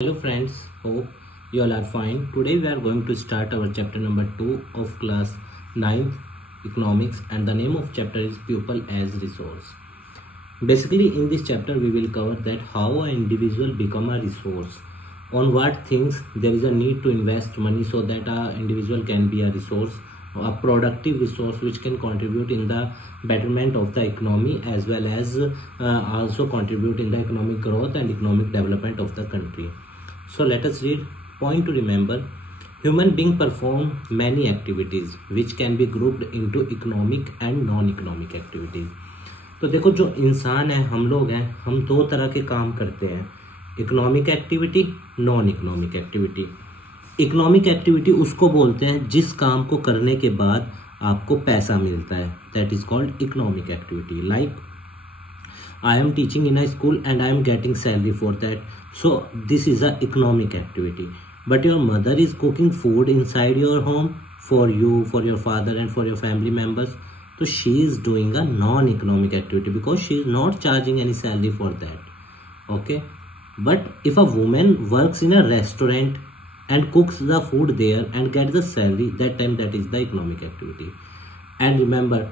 Hello friends, hope you all are fine. Today we are going to start our chapter number 2 of class 9th economics, and the name of chapter is pupil as resource. Basically in this chapter we will cover that how an individual become a resource, on what things there is a need to invest money so that an individual can be a resource, a productive resource which can contribute in the betterment of the economy as well as also contribute in the economic growth and economic development of the country. So let us read. Point to remember: human being perform many activities which can be grouped into economic and non-economic activities. तो देखो, जो इंसान है, हम लोग हैं, हम दो तरह के काम करते हैं, economic activity, non economic activity. Economic activity उसको बोलते हैं जिस काम को करने के बाद आपको पैसा मिलता है, that is called economic activity. Like I am teaching in a school and I am getting salary for that, so this is a economic activity. But your mother is cooking food inside your home for you, for your father and for your family members, so she is doing a non-economic activity because she is not charging any salary for that. Okay, but if a woman works in a restaurant and cooks the food there and gets the salary, that time that is the economic activity. And remember,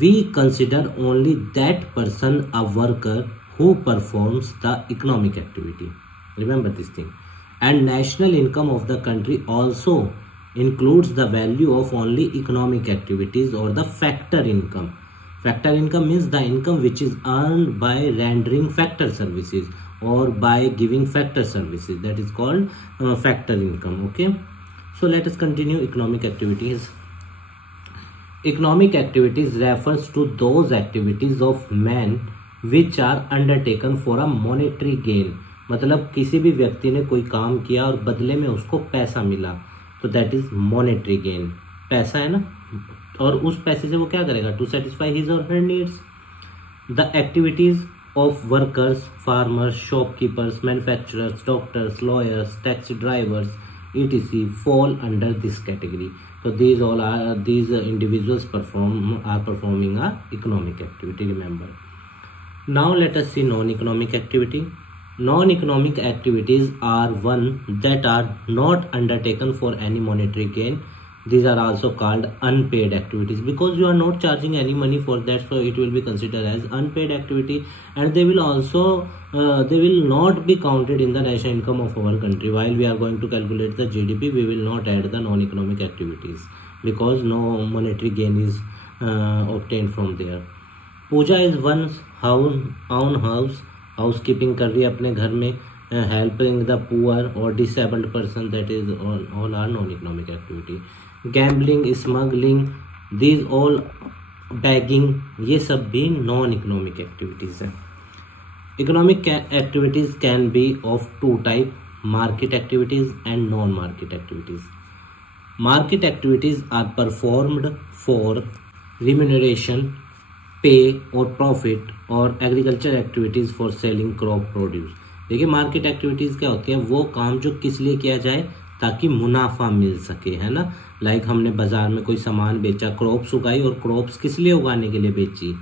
we consider only that person a worker who performs the economic activity. Remember this thing. And national income of the country also includes the value of only economic activities or the factor income. Factor income means the income which is earned by rendering factor services or by giving factor services, that is called factor income. Okay, so let us continue. Economic activities. Economic activities refers to those activities of man which are undertaken for a monetary gain. मतलब किसी भी व्यक्ति ने कोई काम किया और बदले में उसको पैसा मिला, तो दैट इज मॉनेटरी गेन। पैसा है ना, और उस पैसे से वो क्या करेगा? टू सेटिस्फाई हिज और her needs. The activities of workers, farmers, shopkeepers, manufacturers, doctors, lawyers, taxi drivers etc. fall under this category. So these individuals are performing a economic activity. Remember. Now let us see non-economic activity. Non-economic activities are one that are not undertaken for any monetary gain. These are also called unpaid activities because you are not charging any money for that, so it will be considered as unpaid activity, and they will also they will not be counted in the national income of our country. While we are going to calculate the GDP, we will not add the non-economic activities because no monetary gain is obtained from there. Puja is one's own house, housekeeping कर रही है अपने घर में, helping the poor or disabled person, that is all are non-economic activity. Gambling, smuggling, these all, begging, ये सब भी non-economic activities हैं. Economic activities can be of two type: market activities and non-market activities. Market activities are performed for remuneration, pay or profit, or agriculture activities for selling crop produce. देखिए, market activities क्या होती है? वो काम जो किस लिए किया जाए ताकि मुनाफा मिल सके, है ना। लाइक हमने बाजार में कोई सामान बेचा, क्रॉप्स उगाई, और क्रॉप्स किस लिए उगाने के लिए बेची?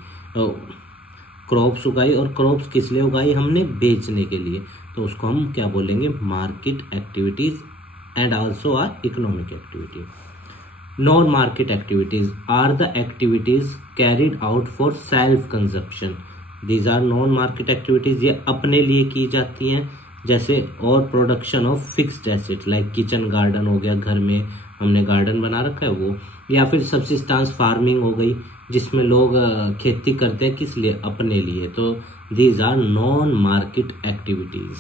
क्रॉप्स उगाई और क्रॉप्स किस लिए उगाई? हमने बेचने के लिए, तो उसको हम क्या बोलेंगे? Market activities and also are economic activity. Non market activities are the activities carried out for self consumption. These are non-market activities. ये अपने लिए की जाती हैं, जैसे और production of fixed asset, like kitchen garden हो गया, घर में हमने गार्डन बना रखा है वो, या फिर सब्सिस्टेंस फार्मिंग हो गई जिसमें लोग खेती करते हैं, किस लिए? अपने लिए. तो these are non-market activities.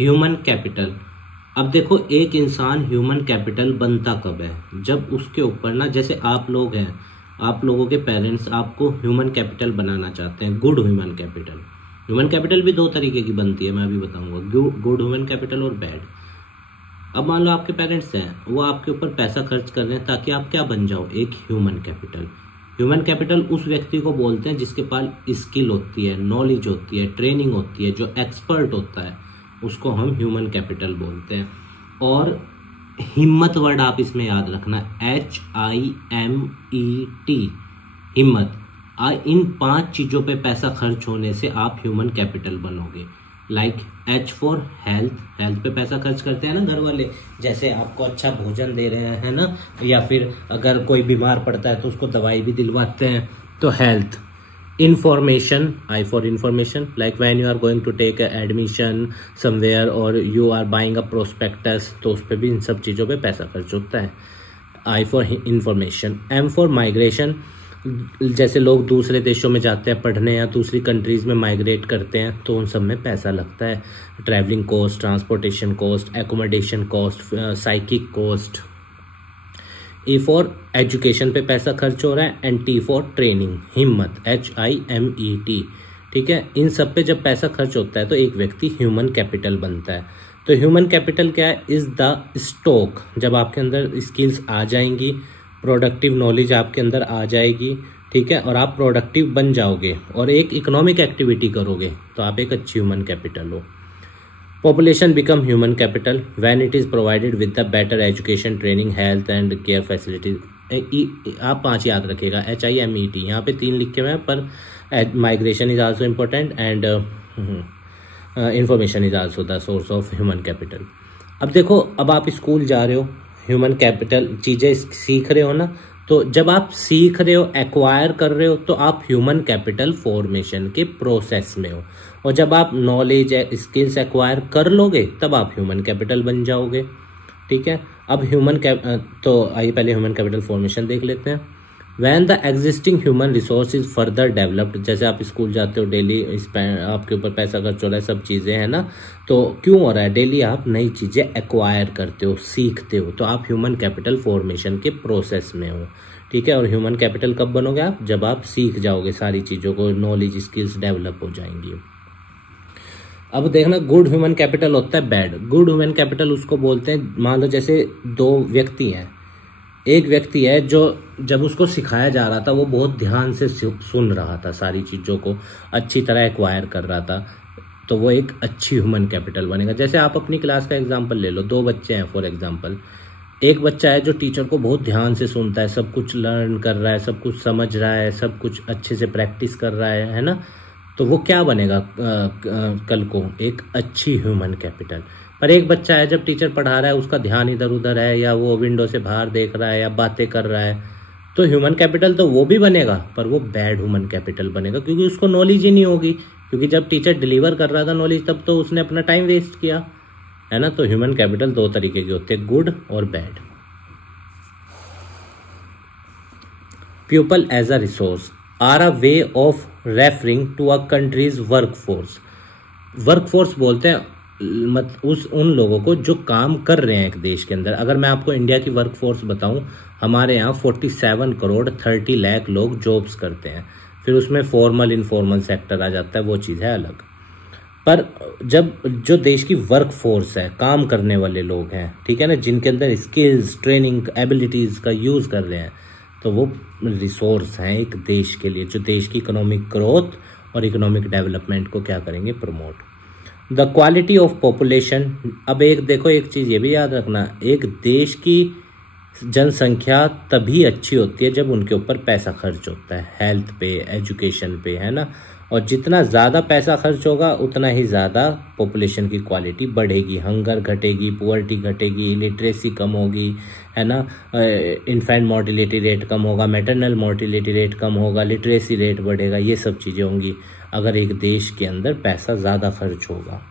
Human capital. अब देखो, एक इंसान ह्यूमन कैपिटल बनता कब है? जब उसके ऊपर ना, जैसे आप लोग हैं, आप लोगों के पेरेंट्स आपको ह्यूमन कैपिटल बनाना चाहते हैं, good human capital. Human capital भी दो तरीके की बनती है, मैं अभी बताऊंगा, गुड ह्यूमन कैपिटल और बैड. अब मान लो आपके पेरेंट्स हैं, वो आपके ऊपर पैसा खर्च कर रहे हैं ताकि आप क्या बन जाओ? एक ह्यूमन कैपिटल. ह्यूमन कैपिटल उस व्यक्ति को बोलते हैं जिसके पास स्किल होती है, नॉलेज होती है, ट्रेनिंग होती है, जो एक्सपर्ट होता है, उसको हम ह्यूमन कैपिटल बोलते हैं. और हिम्मत वर्ड आप इसमें याद रखना, HIMET, हिम्मत. इन 5 चीजों पे पैसा खर्च होने से आप ह्यूमन कैपिटल बनोगे. Like H for health, health पे पैसा खर्च करते हैं ना घर वाले, जैसे आपको अच्छा भोजन दे रहे हैं ना, या फिर अगर कोई बीमार पड़ता है तो उसको दवाई भी दिलवाते हैं, तो health. Information, I for information, like when you are going to take admission somewhere और you are buying a prospectus, तो उस पर भी इन सब चीज़ों पे पैसा खर्च होता है। I for information. M for migration, जैसे लोग दूसरे देशों में जाते हैं पढ़ने या दूसरी कंट्रीज में माइग्रेट करते हैं, तो उन सब में पैसा लगता है। Travelling cost, transportation cost, accommodation cost, psychic cost. E for education पे पैसा खर्च हो रहा है। एंड T फॉर ट्रेनिंग, हिम्मत, HIMET। ठीक है, इन सब पे जब पैसा खर्च होता है तो एक व्यक्ति ह्यूमन कैपिटल बनता है। तो ह्यूमन कैपिटल क्या है? इज द स्टॉक, जब आपके अंदर स्किल्स आ जाएंगी, प्रोडक्टिव नॉलेज आपके अंदर आ जाएगी, ठीक है, और आप प्रोडक्टिव बन जाओगे और एक इकोनॉमिक एक्टिविटी करोगे, तो आप एक अच्छी ह्यूमन कैपिटल हो। Population become human capital when it is provided with the better education, training, health and care facilities. आप 5 याद रखिएगा, HIMET, यहाँ पे 3 लिखे हुए हैं, पर migration is also important and information is also the source of human capital. अब देखो, अब आप स्कूल जा रहे हो, ह्यूमन कैपिटल चीज़ें सीख रहे हो ना, तो जब आप सीख रहे हो, एक्वायर कर रहे हो, तो आप ह्यूमन कैपिटल फॉर्मेशन के प्रोसेस में हो। और जब आप नॉलेज, स्किल्स एक्वायर कर लोगे, तब आप ह्यूमन कैपिटल बन जाओगे। ठीक है, अब तो आइए पहले ह्यूमन कैपिटल फॉर्मेशन देख लेते हैं। When the existing human resource is further developed, जैसे आप स्कूल जाते हो, डेली आपके ऊपर पैसा खर्च हो रहा है, सब चीज़ें हैं ना, तो क्यों हो रहा है? डेली आप नई चीज़ें एक्वायर करते हो, सीखते हो, तो आप ह्यूमन कैपिटल फॉर्मेशन के प्रोसेस में हो। ठीक है, और ह्यूमन कैपिटल कब बनोगे आप? जब आप सीख जाओगे सारी चीज़ों को, नॉलेज, स्किल्स डेवलप हो जाएंगी। अब देखना, गुड ह्यूमन कैपिटल होता है बैड। गुड ह्यूमन कैपिटल उसको बोलते हैं, मान लो जैसे 2 व्यक्ति हैं, एक व्यक्ति है जो जब उसको सिखाया जा रहा था वो बहुत ध्यान से सुन रहा था, सारी चीज़ों को अच्छी तरह एक्वायर कर रहा था, तो वो एक अच्छी ह्यूमन कैपिटल बनेगा। जैसे आप अपनी क्लास का एग्जांपल ले लो, 2 बच्चे हैं फॉर एग्जांपल। एक बच्चा है जो टीचर को बहुत ध्यान से सुनता है, सब कुछ लर्न कर रहा है, सब कुछ समझ रहा है, सब कुछ अच्छे से प्रैक्टिस कर रहा है ना, तो वो क्या बनेगा कल को? एक अच्छी ह्यूमन कैपिटल। पर एक बच्चा है, जब टीचर पढ़ा रहा है उसका ध्यान इधर उधर है, या वो विंडो से बाहर देख रहा है, या बातें कर रहा है, तो ह्यूमन कैपिटल तो वो भी बनेगा, पर वो बैड ह्यूमन कैपिटल बनेगा, क्योंकि उसको नॉलेज ही नहीं होगी। क्योंकि जब टीचर डिलीवर कर रहा था नॉलेज, तब तो उसने अपना टाइम वेस्ट किया, है ना। तो ह्यूमन कैपिटल 2 तरीके के होते हैं, गुड और bad. People as a resource are a way of referring to a country's workforce. Workforce बोलते हैं उन लोगों को जो काम कर रहे हैं एक देश के अंदर। अगर मैं आपको इंडिया की वर्कफोर्स बताऊं, हमारे यहाँ 47 करोड़ 30 लाख लोग जॉब्स करते हैं। फिर उसमें फॉर्मल इनफॉर्मल सेक्टर आ जाता है, वो चीज़ है अलग। पर जब जो देश की वर्कफोर्स है, काम करने वाले लोग हैं, ठीक है ना, जिनके अंदर स्किल्स, ट्रेनिंग, एबिलिटीज़ का यूज़ कर रहे हैं, तो वो रिसोर्स हैं एक देश के लिए, जो देश की इकोनॉमिक ग्रोथ और इकोनॉमिक डेवलपमेंट को क्या करेंगे? Promote. The quality of population. अब एक देखो, एक चीज़ ये भी याद रखना, एक देश की जनसंख्या तभी अच्छी होती है जब उनके ऊपर पैसा खर्च होता है, हेल्थ पे, एजुकेशन पे, है ना। और जितना ज़्यादा पैसा खर्च होगा उतना ही ज़्यादा पॉपुलेशन की क्वालिटी बढ़ेगी, हंगर घटेगी, पुअर्टी घटेगी, लिटरेसी कम होगी, है ना, इन्फेंट मोर्टिलिटी रेट कम होगा, मैटरनल मोर्टिलिटी रेट कम होगा, लिटरेसी रेट बढ़ेगा, ये सब चीज़ें होंगी अगर एक देश के अंदर पैसा ज़्यादा खर्च होगा।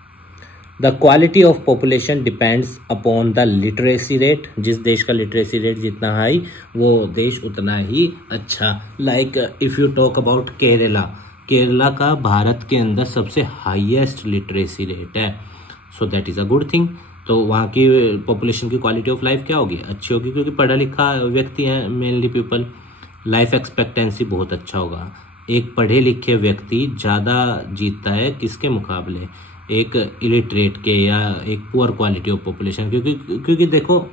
The quality of population depends upon the literacy rate. जिस देश का लिटरेसी रेट जितना हाई, वो देश उतना ही अच्छा। Like if you talk about Kerala, Kerala का भारत के अंदर सबसे हाईएस्ट लिटरेसी रेट है, so that is a good thing. तो वहाँ की पॉपुलेशन की क्वालिटी ऑफ लाइफ क्या होगी? अच्छी होगी, क्योंकि पढ़ा लिखा व्यक्ति हैं मेनली पीपल। लाइफ एक्सपेक्टेंसी बहुत अच्छा होगा। एक पढ़े लिखे व्यक्ति ज़्यादा जीतता है किसके मुकाबले? एक इलिटरेट के या एक पुअर क्वालिटी ऑफ पॉपुलेशन। क्योंकि देखो,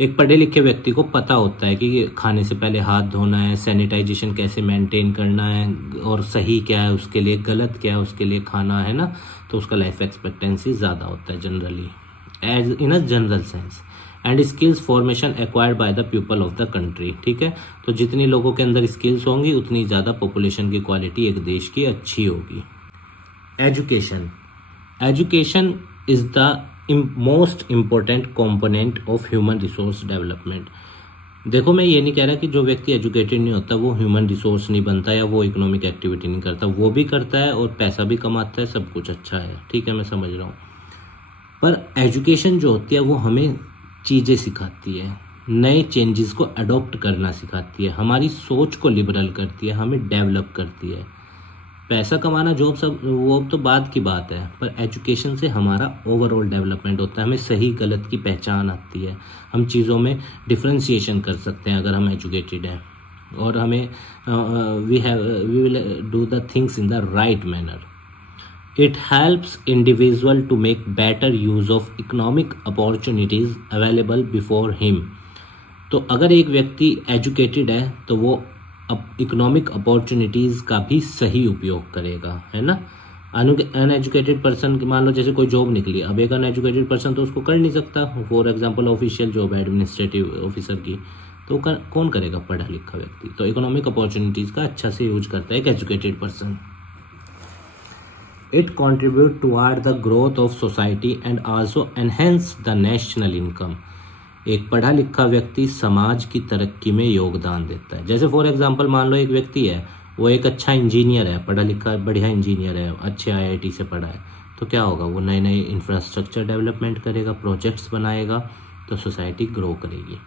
एक पढ़े लिखे व्यक्ति को पता होता है कि खाने से पहले हाथ धोना है, सैनिटाइजेशन कैसे मेंटेन करना है, और सही क्या है उसके लिए, गलत क्या है उसके लिए खाना, है ना। तो उसका लाइफ एक्सपेक्टेंसी ज़्यादा होता है generally, as in a general sense. And skills formation acquired by the people of the country. ठीक है, तो जितनी लोगों के अंदर स्किल्स होंगी उतनी ज़्यादा पॉपुलेशन की क्वालिटी एक देश की अच्छी होगी। Education, education is the most important component of human resource development. देखो, मैं ये नहीं कह रहा कि जो व्यक्ति एजुकेटेड नहीं होता वो ह्यूमन रिसोर्स नहीं बनता या वो इकोनॉमिक एक्टिविटी नहीं करता, वो भी करता है और पैसा भी कमाता है, सब कुछ अच्छा है, ठीक है, मैं समझ रहा हूँ। पर एजुकेशन जो होती है वो हमें चीज़ें सिखाती है, नए चेंजेस को अडॉप्ट करना सिखाती है, हमारी सोच को लिबरल करती है, हमें डेवलप करती है। पैसा कमाना जॉब सब वो तो बाद की बात है, पर एजुकेशन से हमारा ओवरऑल डेवलपमेंट होता है, हमें सही गलत की पहचान आती है, हम चीज़ों में डिफ्रेंशिएशन कर सकते हैं अगर हम एजुकेटेड हैं, और हमें we will do the things in the right manner. It helps individual to make better use of economic opportunities available before him. तो अगर एक व्यक्ति एजुकेटेड है तो वो अब इकोनॉमिक अपॉर्चुनिटीज़ का भी सही उपयोग करेगा, है ना। अनएजुकेटेड पर्सन, मान लो जैसे कोई जॉब निकली, अब एक अनएजुकेटेड पर्सन तो उसको कर नहीं सकता, फॉर एग्जांपल ऑफिशियल जॉब है एडमिनिस्ट्रेटिव ऑफिसर की, तो कौन करेगा? पढ़ा लिखा व्यक्ति। तो इकोनॉमिक अपॉर्चुनिटीज़ का अच्छा से यूज करता है एक educated person. It contribute toward the growth of society and also enhance the national income. एक पढ़ा लिखा व्यक्ति समाज की तरक्की में योगदान देता है। जैसे फॉर एग्जांपल मान लो एक व्यक्ति है, वो एक अच्छा इंजीनियर है, पढ़ा लिखा बढ़िया इंजीनियर है, अच्छे IIT से पढ़ा है, तो क्या होगा? वो नए नए इंफ्रास्ट्रक्चर डेवलपमेंट करेगा, प्रोजेक्ट्स बनाएगा, तो सोसाइटी ग्रो करेगी।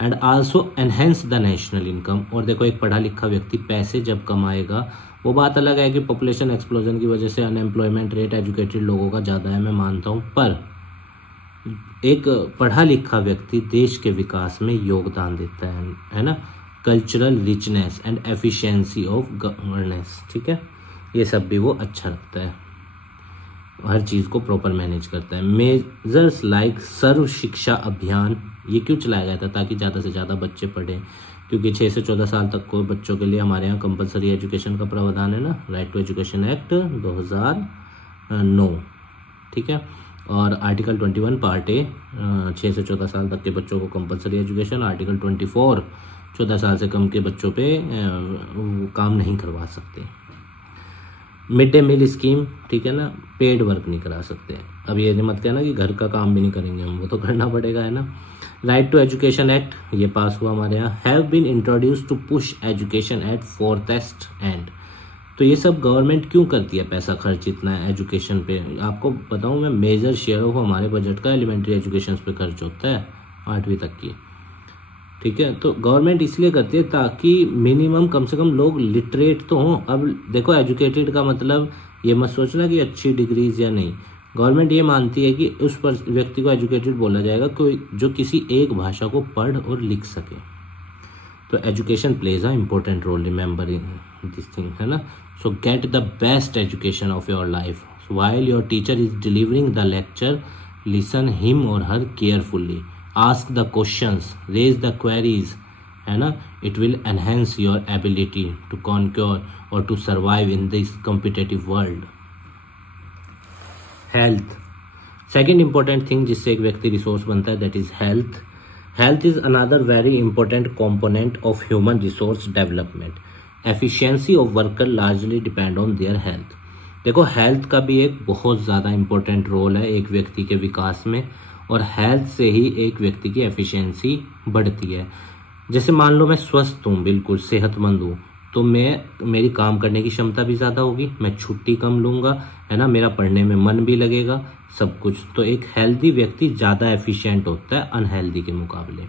And also enhance the national income. और देखो, एक पढ़ा लिखा व्यक्ति पैसे जब कमाएगा, वो बात अलग है कि पॉपुलेशन एक्सप्लोजन की वजह से अनएम्प्लॉयमेंट रेट एजुकेटेड लोगों का ज़्यादा है, मैं मानता हूँ, पर एक पढ़ा लिखा व्यक्ति देश के विकास में योगदान देता है ना। Cultural richness and efficiency of governance, ठीक है, ये सब भी वो अच्छा रखता है, हर चीज़ को प्रॉपर मैनेज करता है। मेजर्स लाइक सर्व शिक्षा अभियान, ये क्यों चलाया गया था? ताकि ज़्यादा से ज़्यादा बच्चे पढ़ें, क्योंकि 6 से 14 साल तक को बच्चों के लिए हमारे यहाँ कंपलसरी एजुकेशन का प्रावधान है ना, राइट टू एजुकेशन एक्ट 2009, ठीक है। और आर्टिकल 21 पार्ट ए 6 से 14 साल तक के बच्चों को कंपलसरी एजुकेशन, आर्टिकल 24 14 साल से कम के बच्चों पे काम नहीं करवा सकते। मिड डे मील स्कीम, ठीक है ना, पेड वर्क नहीं करा सकते। अब ये मत कहना कि घर का काम भी नहीं करेंगे हम, वो तो करना पड़ेगा, है ना। राइट टू एजुकेशन एक्ट, ये पास हुआ हमारे यहाँ। Have been introduce to push education at furthest end. तो ये सब गवर्नमेंट क्यों करती है? पैसा खर्च इतना है एजुकेशन पे। आपको बताऊं मैं, मेजर शेयर ऑफ हमारे बजट का एलिमेंट्री एजुकेशन पे खर्च होता है, 8वीं तक की, ठीक है। तो गवर्नमेंट इसलिए करती है ताकि मिनिमम कम से कम लोग लिटरेट तो हों। अब देखो, एजुकेटेड का मतलब ये मत सोचना कि अच्छी डिग्रीज या नहीं। गवर्नमेंट ये मानती है कि उस पर व्यक्ति को एजुकेटेड बोला जाएगा कोई जो किसी एक भाषा को पढ़ और लिख सके। तो education plays a important role, remember in this thing, है ना। So get the best education of your life while your teacher is delivering the lecture. Listen him or her carefully, ask the questions, raise the queries, है ना। It will enhance your ability to conquer or to survive in this competitive world. Health, second important thing जिससे एक व्यक्ति resource बनता है, that is health. Health is another very important component of human resource development. Efficiency of worker largely depend on their health. देखो, health का भी एक बहुत ज़्यादा इम्पोर्टेंट रोल है एक व्यक्ति के विकास में, और हेल्थ से ही एक व्यक्ति की एफिशिएंसी बढ़ती है। जैसे मान लो मैं स्वस्थ हूँ, बिल्कुल सेहतमंद हूँ, तो मेरी काम करने की क्षमता भी ज़्यादा होगी, मैं छुट्टी कम लूँगा, है ना, मेरा पढ़ने में मन भी लगेगा, सब कुछ। तो एक हेल्दी व्यक्ति ज़्यादा एफिशिएंट होता है अनहेल्दी के मुकाबले।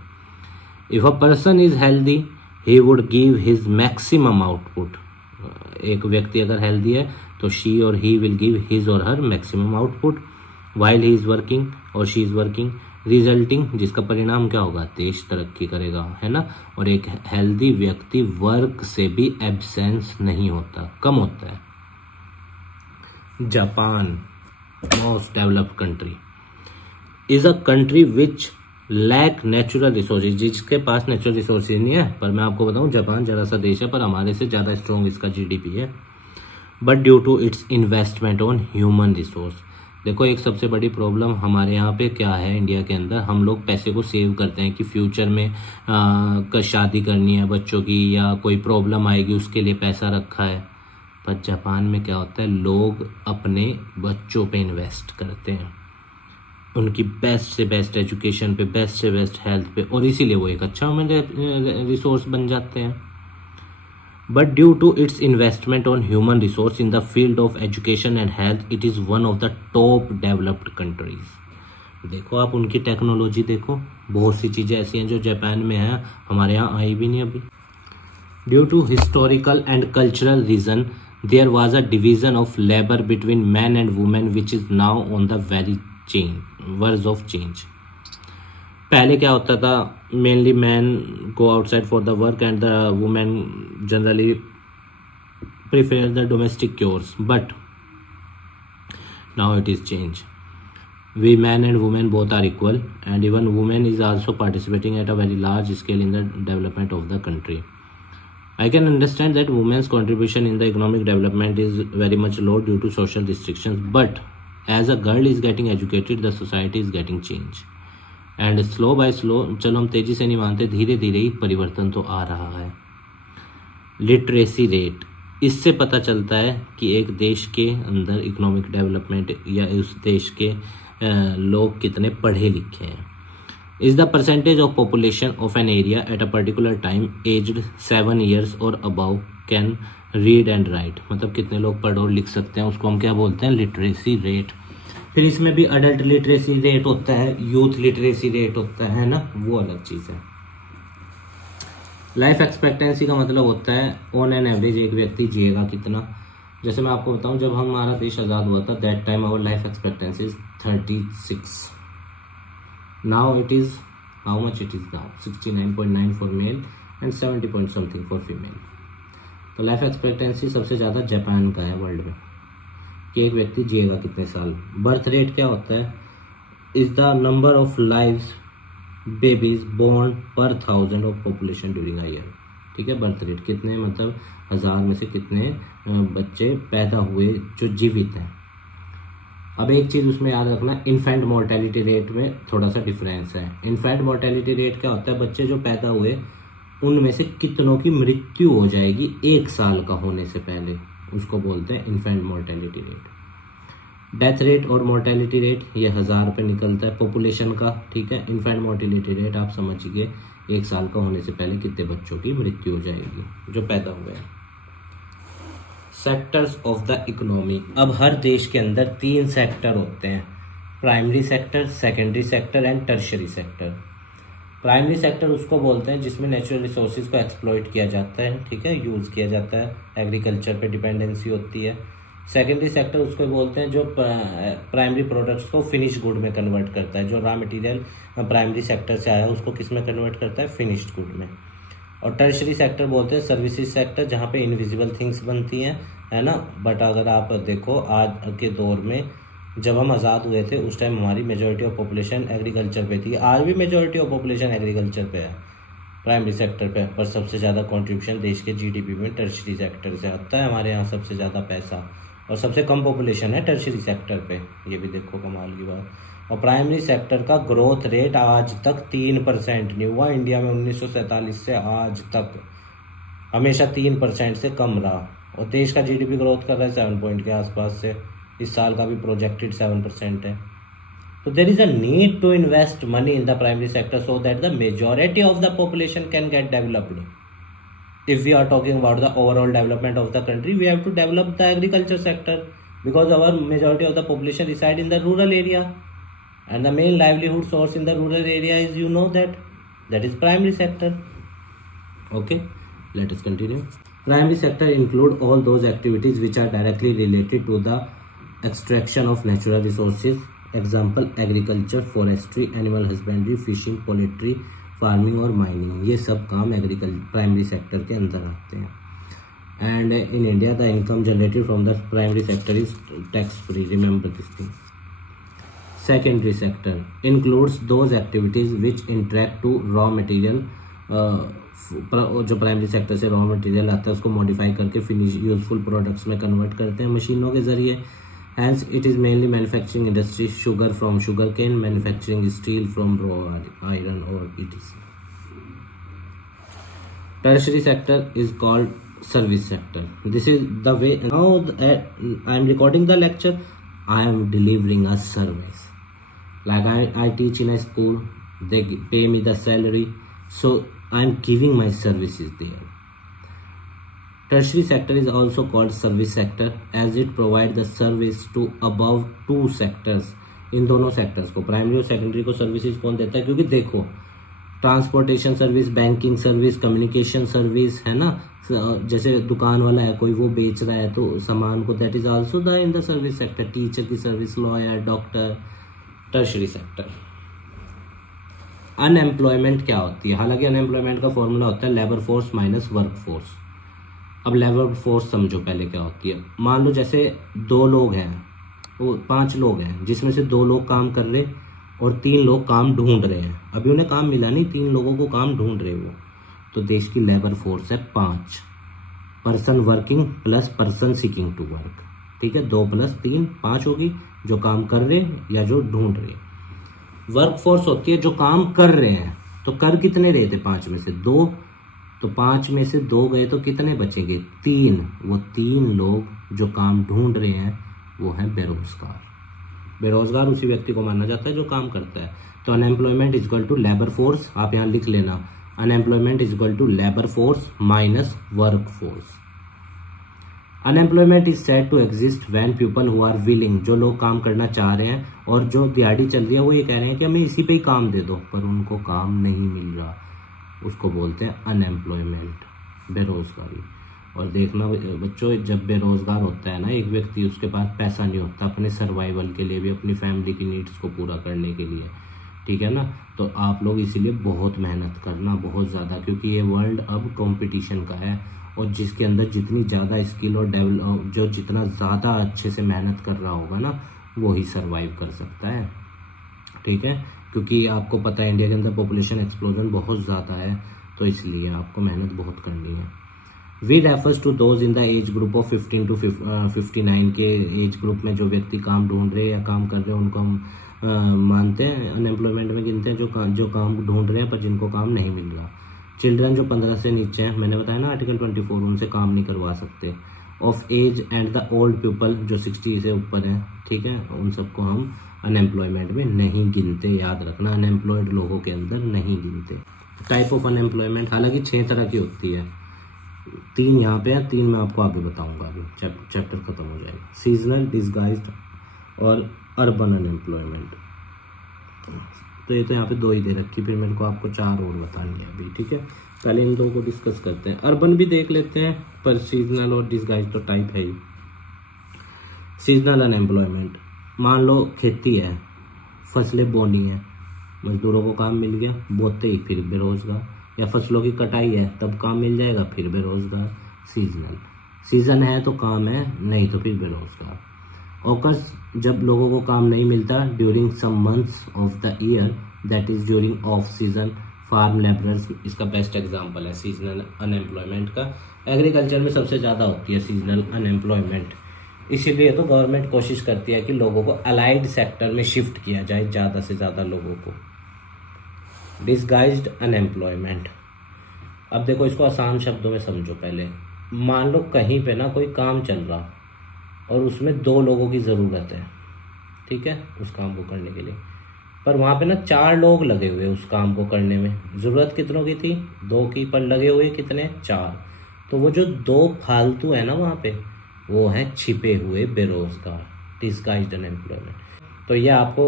If a person is healthy he would give his maximum output. एक व्यक्ति अगर हेल्दी है तो शी और ही विल गिव हिज और her maximum output while he is working और शी इज वर्किंग, रिजल्टिंग, जिसका परिणाम क्या होगा? देश तरक्की करेगा, है ना। और एक हेल्दी व्यक्ति वर्क से भी एब्सेंस नहीं होता, कम होता है। Japan, most developed country, is a country which lack natural resources, जिसके पास नेचुरल रिसोर्सेज नहीं है। पर मैं आपको बताऊं, जापान जरा सा देश है पर हमारे से ज़्यादा स्ट्रॉन्ग इसका GDP है, but due to its investment on human resource. देखो, एक सबसे बड़ी प्रॉब्लम हमारे यहाँ पे क्या है इंडिया के अंदर, हम लोग पैसे को सेव करते हैं कि फ्यूचर में शादी करनी है बच्चों की या कोई प्रॉब्लम आएगी उसके लिए पैसा रखा है, पर जापान में क्या होता है, लोग अपने बच्चों पे इन्वेस्ट करते हैं, उनकी बेस्ट से बेस्ट एजुकेशन पे, बेस्ट से बेस्ट हेल्थ पे, और इसीलिए वो एक अच्छा ह्यूमन रिसोर्स बन जाते हैं. But due to its investment on human resource in the field of education and health, it is one of the top developed countries. देखो आप उनकी टेक्नोलॉजी देखो, बहुत सी चीज़ें ऐसी हैं जो जापान में है, हमारे यहाँ आई भी नहीं अभी. Due to historical and cultural reason there was a division of labour between man and women which is now on the very verge of change. पहले क्या होता था, mainly man go outside for the work and the women generally prefer the domestic chores, but now it is change. We man and women both are equal and even women is also participating at a very large scale in the development of the country. I can understand that women's contribution in the economic development is very much low due to social restrictions, but as a girl is getting educated, the society is getting changed. And slow by slow, चलो हम तेजी से नहीं मानते, धीरे धीरे ही परिवर्तन तो आ रहा है. लिटरेसी रेट, इससे पता चलता है कि एक देश के अंदर इकोनॉमिक डेवलपमेंट या उस देश के लोग कितने पढ़े लिखे हैं. is the percentage of population of an area at a particular time aged 7 years or above can read and write. मतलब कितने लोग पढ़ और लिख सकते हैं, उसको हम क्या बोलते हैं, लिटरेसी रेट. फिर इसमें भी अडल्ट लिटरेसी रेट होता है, यूथ लिटरेसी रेट होता है ना, वो अलग चीज़ है. लाइफ एक्सपेक्टेंसी का मतलब होता है ऑन एन एवरेज एक व्यक्ति जिएगा कितना. जैसे मैं आपको बताऊं, जब हमारा देश आज़ाद हुआ था, that time our life expectancy is 36. Now it is, how much it is now? 69.9 for male and 70 point something for female. तो लाइफ एक्सपेक्टेंसी सबसे ज़्यादा जापान का है वर्ल्ड में, कि एक व्यक्ति जिएगा कितने साल. बर्थ रेट क्या होता है, is the number of lives babies born per 1000 of population during a year. ठीक है, बर्थ रेट कितने, मतलब 1000 में से कितने बच्चे पैदा हुए जो जीवित हैं. अब एक चीज़ उसमें याद रखना, इन्फेंट मोर्टेलिटी रेट में थोड़ा सा डिफरेंस है. इन्फेंट मोर्टेलिटी रेट क्या होता है, बच्चे जो पैदा हुए उनमें से कितनों की मृत्यु हो जाएगी 1 साल का होने से पहले, उसको बोलते हैं infant mortality rate. Death rate और मोर्टेलिटी रेट ये 1000 पे निकलता है पॉपुलेशन का. ठीक है, इन्फेंट मोर्टेलिटी रेट आप समझिए 1 साल का होने से पहले कितने बच्चों की मृत्यु हो जाएगी जो पैदा हुए हैं. Sectors of the economy. अब हर देश के अंदर 3 सेक्टर होते हैं, primary sector, secondary sector and tertiary sector. Primary sector उसको बोलते हैं जिसमें नेचुरल रिसोर्सेज को एक्सप्लॉइट किया जाता है, ठीक है, यूज़ किया जाता है, एग्रीकल्चर पे डिपेंडेंसी होती है. सेकेंडरी सेक्टर उसको बोलते हैं जो प्राइमरी प्रोडक्ट्स को फिनिश गुड में कन्वर्ट करता है, जो रॉ मटेरियल प्राइमरी सेक्टर से आया उसको किस में कन्वर्ट करता है, फिनिश्ड गुड में. और टर्शरी सेक्टर बोलते हैं सर्विसेज सेक्टर, जहाँ पे इनविजिबल थिंग्स बनती हैं, है ना. बट अगर आप देखो आज के दौर में, जब हम आज़ाद हुए थे उस टाइम हमारी मेजॉरिटी ऑफ पॉपुलेशन एग्रीकल्चर पे थी, आज भी मेजॉरिटी ऑफ पॉपुलेशन एग्रीकल्चर पे है, प्राइमरी सेक्टर पे. पर सबसे ज़्यादा कंट्रीब्यूशन देश के जीडीपी में टर्शरी सेक्टर से आता है, हमारे यहाँ सबसे ज़्यादा पैसा, और सबसे कम पॉपुलेशन है टर्शरी सेक्टर पे. ये भी देखो कमाल की बात. और प्राइमरी सेक्टर का ग्रोथ रेट आज तक 3% नहीं हुआ इंडिया में. 1947 से आज तक हमेशा 3% से कम रहा, और देश का जीडीपी ग्रोथ कर रहा है 7 पॉइंट के आसपास से. इस साल का भी प्रोजेक्टेड 7% है. तो there is a need to invest money in the primary sector so that the majority of the population can get developed. If we are talking about the overall development of the country, we have to develop the agriculture sector because our majority of the population reside in the rural area, and the main livelihood source in the rural area is, you know, that is primary sector. Okay, let us continue. Primary sector include all those activities which are directly related to the extraction of natural resources. Example, agriculture, forestry, animal husbandry, fishing, poultry, farming और mining. ये सब काम primary sector के अंदर आते हैं. And in India the income generated from the primary sector is tax free. Remember this thing. Secondary sector includes those activities which interact to raw material. जो primary sector से raw material आता है उसको modify करके finish useful products में convert करते हैं मशीनों के जरिए. Hence, it is mainly manufacturing industry, sugar from sugarcane, manufacturing steel from raw iron or etc. Tertiary sector is called service sector. This is the way. Now I am recording the lecture. I am delivering a service. Like I teach in a school. They pay me the salary. So I am giving my services there. Tertiary sector is also called service sector as it provides the service to above two sectors. इन दोनों sectors को, primary और secondary को services कौन देता है? क्योंकि देखो transportation service, banking service, communication service है ना, जैसे दुकान वाला है कोई, वो बेच रहा है तो सामान को, that is also the in the service sector. Teacher की service, lawyer, doctor, tertiary sector. Unemployment क्या होती है? हालांकि अनएम्प्लॉयमेंट का फॉर्मूला होता है labour force minus work force. अब लेबर फोर्स समझो पहले क्या होती है. मान लो जैसे 2 लोग हैं, वो 5 लोग हैं, जिसमें से 2 लोग काम कर रहे और 3 लोग काम ढूंढ रहे हैं. अभी उन्हें काम मिला नहीं, 3 लोगों को काम ढूंढ रहे वो. तो देश की लेबर फोर्स है 5. Person working plus person seeking to work. ठीक है, 2 + 3 5 होगी, जो काम कर रहे या जो ढूंढ रहे. वर्क फोर्स होती है जो काम कर रहे हैं. तो कर कितने रहे थे? 5 में से 2. तो 5 में से 2 गए तो कितने बचेंगे? 3. वो 3 लोग जो काम ढूंढ रहे हैं वो है बेरोजगार. बेरोजगार उसी व्यक्ति को माना जाता है जो काम करता है. तो unemployment is equal to labour force. आप यहां लिख लेना, unemployment is equal to labour force minus work force. Unemployment is said to exist when people who are willing, जो लोग काम करना चाह रहे हैं और जो दिहाड़ी चल रही है वो ये कह रहे हैं कि हमें इसी पे ही काम दे दो, पर उनको काम नहीं मिल रहा, उसको बोलते हैं अनएम्प्लॉयमेंट, बेरोजगारी. और देखना बच्चों, जब बेरोजगार होता है ना एक व्यक्ति, उसके पास पैसा नहीं होता अपने सर्वाइवल के लिए भी, अपनी फैमिली की नीड्स को पूरा करने के लिए. ठीक है ना. तो आप लोग इसीलिए बहुत मेहनत करना, बहुत ज़्यादा, क्योंकि ये वर्ल्ड अब कंपटीशन का है और जिसके अंदर जितनी ज़्यादा स्किल और डेवलप, जो जितना ज़्यादा अच्छे से मेहनत कर रहा होगा ना, वो ही सर्वाइव कर सकता है. ठीक है, क्योंकि आपको पता है इंडिया के अंदर पॉपुलेशन एक्सप्लोजन बहुत ज़्यादा है, तो इसलिए आपको मेहनत बहुत करनी है. We refers to those in the age group of 15 to 59 के एज ग्रुप में जो व्यक्ति काम ढूंढ रहे हैं या काम कर रहे हैं, उनको हम मानते हैं, अनएम्प्लॉयमेंट में गिनते हैं जो काम ढूंढ रहे हैं पर जिनको काम नहीं मिल रहा. चिल्ड्रन जो 15 से नीचे हैं, मैंने बताया ना आर्टिकल 24, उनसे काम नहीं करवा सकते. Of age and the old people जो 60 से ऊपर है, ठीक है, उन सबको हम अनएम्प्लॉयमेंट में नहीं गिनते. याद रखना, अनएम्प्लॉयड लोगों के अंदर नहीं गिनते. टाइप ऑफ अनएम्प्लॉयमेंट हालांकि 6 तरह की होती है. 3 यहाँ पे है, 3 मैं आपको आगे बताऊंगा, अभी चैप्टर खत्म हो जाएगा. सीजनल, डिस्गाइज्ड और अर्बन अनएम्प्लॉयमेंट. तो ये तो यहाँ पे 2 ही दे रखी, फिर मेरे को आपको 4 और बतानी है अभी. ठीक है, पहले इन 2 को डिस्कस करते हैं. अर्बन भी देख लेते हैं, पर सीजनल और डिस्गाइज तो टाइप है ही. सीजनल अनएम्प्लॉयमेंट, मान लो खेती है, फसलें बोनी है, मजदूरों को काम मिल गया, बोते ही फिर बेरोजगार. या फसलों की कटाई है, तब काम मिल जाएगा, फिर बेरोजगार. सीजनल. सीजन है तो काम है, नहीं तो फिर बेरोजगार. ऑकर्स, जब लोगों को काम नहीं मिलता during some months of the year, that is during off season. Farm labourers इसका बेस्ट एग्जांपल है सीजनल अनएम्प्लॉयमेंट का. एग्रीकल्चर में सबसे ज़्यादा होती है सीजनल अनएम्प्लॉयमेंट. इसीलिए तो गवर्नमेंट कोशिश करती है कि लोगों को अलाइड सेक्टर में शिफ्ट किया जाए, ज़्यादा से ज़्यादा लोगों को. Disguised unemployment. अब देखो, इसको आसान शब्दों में समझो पहले. मान लो कहीं पे ना कोई काम चल रहा और उसमें 2 लोगों की ज़रूरत है, ठीक है, उस काम को करने के लिए, पर वहाँ पे ना 4 लोग लगे हुए उस काम को करने में. ज़रूरत कितनों की थी? 2 की, पर लगे हुए कितने? 4. तो वो जो 2 फालतू है ना वहाँ पे, वो हैं छिपे हुए बेरोजगार, डिस्गाइज्ड अनएम्प्लॉयमेंट. तो ये आपको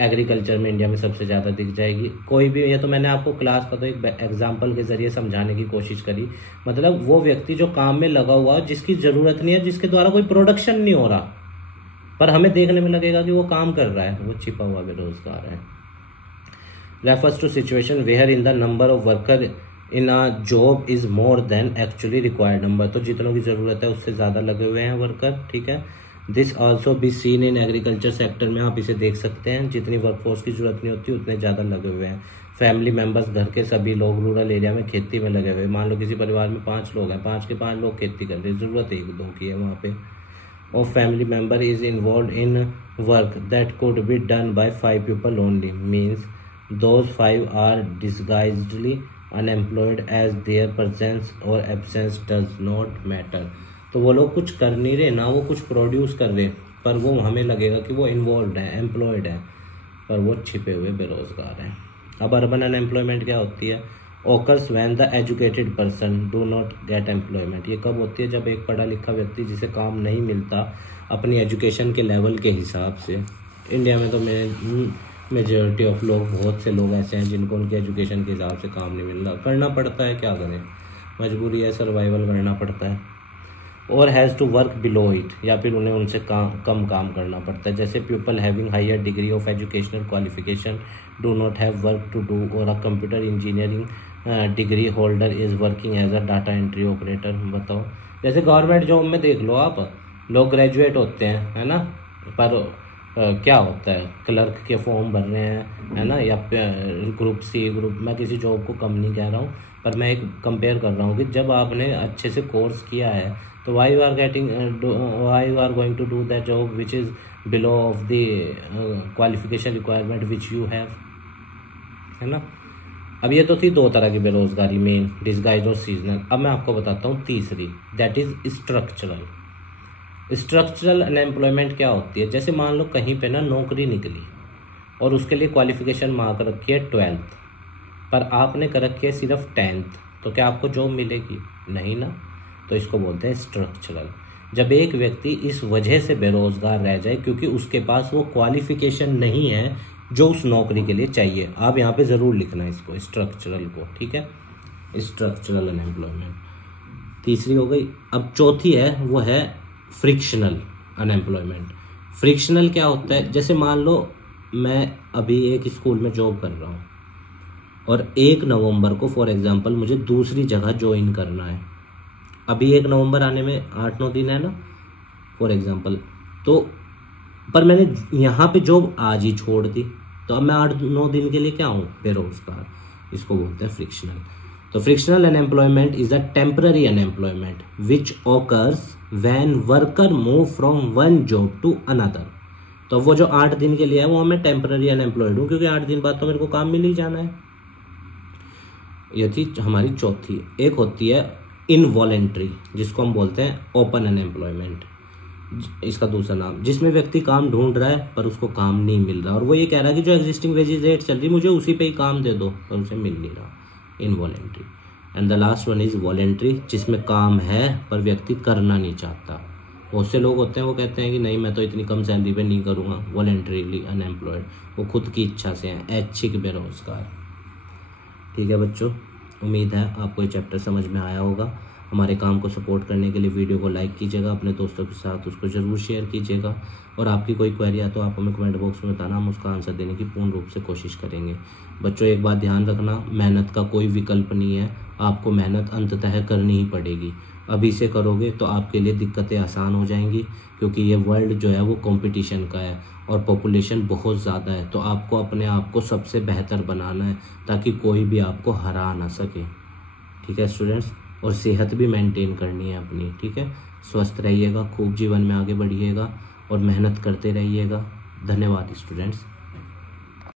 एग्रीकल्चर में इंडिया में सबसे ज़्यादा दिख जाएगी. कोई भी, ये तो मैंने आपको क्लास का तो एक एग्जाम्पल के जरिए समझाने की कोशिश करी. मतलब वो व्यक्ति जो काम में लगा हुआ, जिसकी ज़रूरत नहीं है, जिसके द्वारा कोई प्रोडक्शन नहीं हो रहा, पर हमें देखने में लगेगा कि वो काम कर रहा है, वो छिपा हुआ बेरोजगार है. Refers to situation where in the number of worker in a job is more than actually required number. तो जितनों की ज़रूरत है उससे ज़्यादा लगे हुए हैं वर्कर. ठीक है, this also be seen in agriculture sector में, आप इसे देख सकते हैं. जितनी वर्कफोर्स की जरूरत नहीं होती उतने ज़्यादा लगे हुए हैं. फैमिली मेंबर्स, घर के सभी लोग रूरल एरिया में खेती में लगे हुए. मान लो किसी परिवार में 5 लोग हैं, 5 के 5 लोग खेती कर रहे हैं, ज़रूरत 1-2 की है वहाँ पे. और family member is involve in work that could be done by 5 people only, means those 5 are disguisedly unemployed as their presence और एब्सेंस डज नॉट मैटर। तो वो लोग कुछ कर नहीं रहे, ना वो कुछ प्रोड्यूस कर रहे, पर वो हमें लगेगा कि वो इन्वॉल्व है, एम्प्लॉयड है, पर वो छिपे हुए बेरोजगार हैं। अब अर्बन अनएम्प्लॉयमेंट क्या होती है? Occurs when the educated person do not gate employment. ये कब होती है? जब एक पढ़ा लिखा व्यक्ति जिसे काम नहीं मिलता अपनी एजुकेशन के लेवल के हिसाब से। इंडिया में तो मेजॉरिटी ऑफ लोग, बहुत से लोग ऐसे हैं जिनको उनके एजुकेशन के हिसाब से काम नहीं मिल रहा, करना पड़ता है, क्या करें, मजबूरी है, सर्वाइवल करना पड़ता है। और has to work below it, या फिर उन्हें उनसे कम काम करना पड़ता है। जैसे people having higher degree of educational qualification do not have work to do, और a computer engineering degree holder is working as a data entry operator. बताओ, जैसे गवर्नमेंट जॉब में देख लो आप, लोग ग्रेजुएट होते हैं, है ना, पर क्या होता है, क्लर्क के फॉर्म भर रहे हैं, है ना, या ग्रुप सी ग्रुप, मैं किसी जॉब को कम नहीं कह रहा हूँ, पर मैं एक कंपेयर कर रहा हूँ कि जब आपने अच्छे से कोर्स किया है तो why you are going to do that job which is below of the qualification requirement which you have, है ना। अब ये तो थी दो तरह की बेरोजगारी, मेन, डिस्गाइज और सीजनल। अब मैं आपको बताता हूँ तीसरी, that is structural. Structural unemployment क्या होती है? जैसे मान लो कहीं पे ना नौकरी निकली और उसके लिए क्वालिफिकेशन मार्क रखी है 12th, पर आपने कर रखी है सिर्फ 10th, तो क्या आपको जॉब मिलेगी? नहीं ना। तो इसको बोलते हैं स्ट्रक्चरल। जब एक व्यक्ति इस वजह से बेरोजगार रह जाए क्योंकि उसके पास वो क्वालिफिकेशन नहीं है जो उस नौकरी के लिए चाहिए। आप यहाँ पे ज़रूर लिखना है इसको, स्ट्रक्चरल को, ठीक है, स्ट्रक्चरल अनएम्प्लॉयमेंट तीसरी हो गई। अब चौथी है, वो है फ्रिक्शनल अनएम्प्लॉयमेंट। फ्रिक्शनल क्या होता है? जैसे मान लो मैं अभी एक स्कूल में जॉब कर रहा हूँ और 1 नवंबर को फॉर एग्जांपल मुझे दूसरी जगह ज्वाइन करना है। अभी 1 नवंबर आने में 8-9 दिन है ना, फॉर एग्जांपल, तो पर मैंने यहाँ पे जॉब आज ही छोड़ दी, तो अब मैं 8-9 दिन के लिए क्या हूँ? बेरोजगार। इसको बोलते हैं फ्रिक्शनल। तो frictional unemployment is a temporary unemployment which occurs when worker move from one job to another. तो वो जो 8 दिन के लिए है वो मैं टेम्पररी अनएम्प्लॉयड हूँ, क्योंकि 8 दिन बाद तो मेरे को काम मिल ही जाना है। ये थी हमारी चौथी। एक होती है इनवॉलेंट्री, जिसको हम बोलते हैं ओपन अनएम्प्लॉयमेंट, इसका दूसरा नाम, जिसमें व्यक्ति काम ढूंढ रहा है पर उसको काम नहीं मिल रहा, और वो ये कह रहा है कि जो एग्जिस्टिंग वेजेस रेट चल रही मुझे उसी पे ही काम दे दो, पर उसे मिल नहीं रहा, involuntary. And the last one is voluntary, जिसमें काम है पर व्यक्ति करना नहीं चाहता। बहुत से लोग होते हैं वो कहते हैं कि नहीं मैं तो इतनी कम सैलरी पे नहीं करूँगा, वॉलेंट्रीली अनएम्प्लॉयड, वो खुद की इच्छा से हैं, ऐच्छिक बेरोजगार। ठीक है बच्चों, उम्मीद है आपको ये चैप्टर समझ में आया होगा। हमारे काम को सपोर्ट करने के लिए वीडियो को लाइक कीजिएगा, अपने दोस्तों के साथ उसको ज़रूर शेयर कीजिएगा, और आपकी कोई क्वेरी है तो आप हमें कमेंट बॉक्स में बताना, हम उसका आंसर देने की पूर्ण रूप से कोशिश करेंगे। बच्चों एक बात ध्यान रखना, मेहनत का कोई विकल्प नहीं है, आपको मेहनत अंततः करनी ही पड़ेगी। अभी से करोगे तो आपके लिए दिक्कतें आसान हो जाएंगी, क्योंकि ये वर्ल्ड जो है वो कंपटीशन का है और पॉपुलेशन बहुत ज़्यादा है, तो आपको अपने आप को सबसे बेहतर बनाना है ताकि कोई भी आपको हरा ना सके। ठीक है स्टूडेंट्स, और सेहत भी मेंटेन करनी है अपनी, ठीक है। स्वस्थ रहिएगा, खूब जीवन में आगे बढ़िएगा और मेहनत करते रहिएगा। धन्यवाद स्टूडेंट्स।